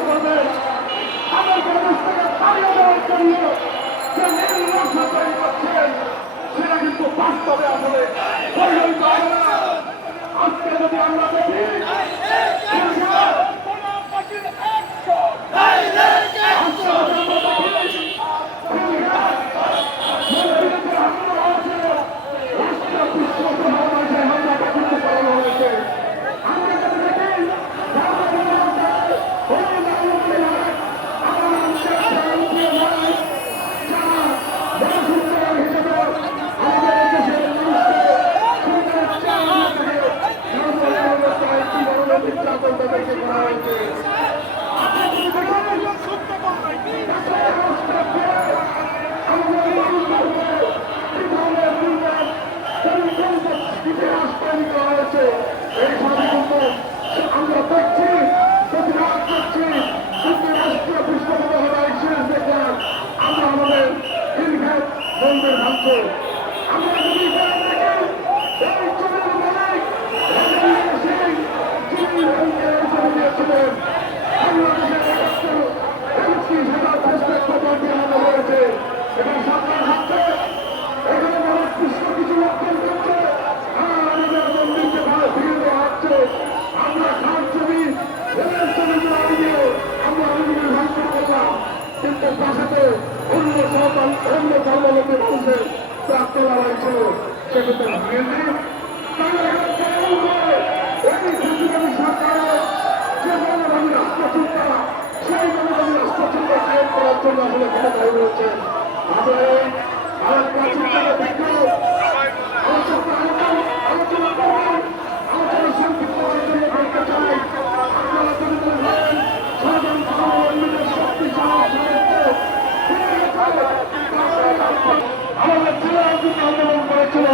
করবে তাদেরকে দেশ থেকে তাড়িয়ে দেওয়ার জন্য যে নির্লক্ষ্য তৈরি করছেন সেটা কিন্তু বাস্তবে আসলে পরিণত হবে না আজকে যদি আমরা দেখি আমরা দেখছি প্রতিবাদ করছি যুক্তরাষ্ট্রীয় পৃষ্ঠপোষকতায় শেষ দেখলাম আমরা আমাদের দীর্ঘাত বন্ধের ভাবছে আমরা যদি আমরা সাত জমি আমরা আন্দোলনের ধ্বংস করলাম কিন্তু পাশাতে অন্য সন্তান অন্য ধর্মলোকে মানুষের প্রার্থনা রয়েছে সেক্ষেত্রে ভাঙেনি সেই জন্য রাষ্ট্রচিন্তা করার জন্য আসলে ক্ষমতায় রয়েছে আমাদের আমাদের ছেলে আন্দোলন করেছিল।